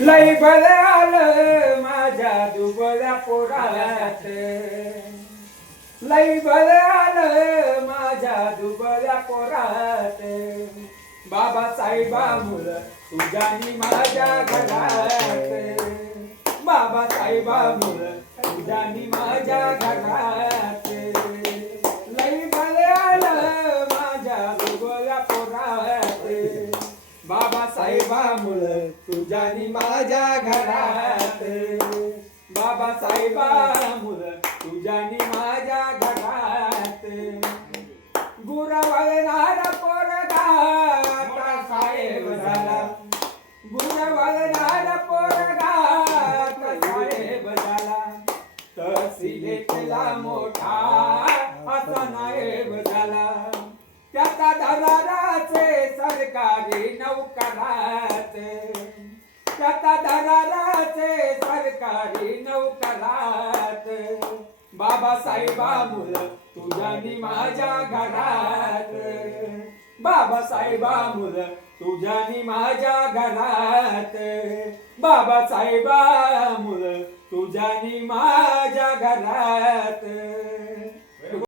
लई बरं आलं माझ्या दुबळ्या पोरात, लई बरं आलं माझ्या दुबळ्या पोरात, बाबासाहेबामुळं तुझ्यानी माझ्या घरात, बाबासाहेबामुळं तुझ्यानी माझ्या घरात, लई बरं आलं माझ्या दुबळ्या पोरात, बाबासाहेबामुळं तुझ्यानी माझ्या घरात, बाबासाहेबामुळं तुझ्यानी माझ्या घरात, गुरवळणारा पोरगा आता साहेब झाला, गुरवळणारा पोरगा आता साहेब झाला, तहसीलेतला मोठा आता नायब झाला, त्याचा दराराचे सरकारी नौकरात, त्याचा दराराचे सरकारी नौकरात, बाबासाहेबामुळं तुझ्यानी माझ्या घरात, बाबासाहेबामुळं तुझ्यानी माझ्या घरात, बाबासाहेबामुळं तुझ्यानी माझ्या घरात.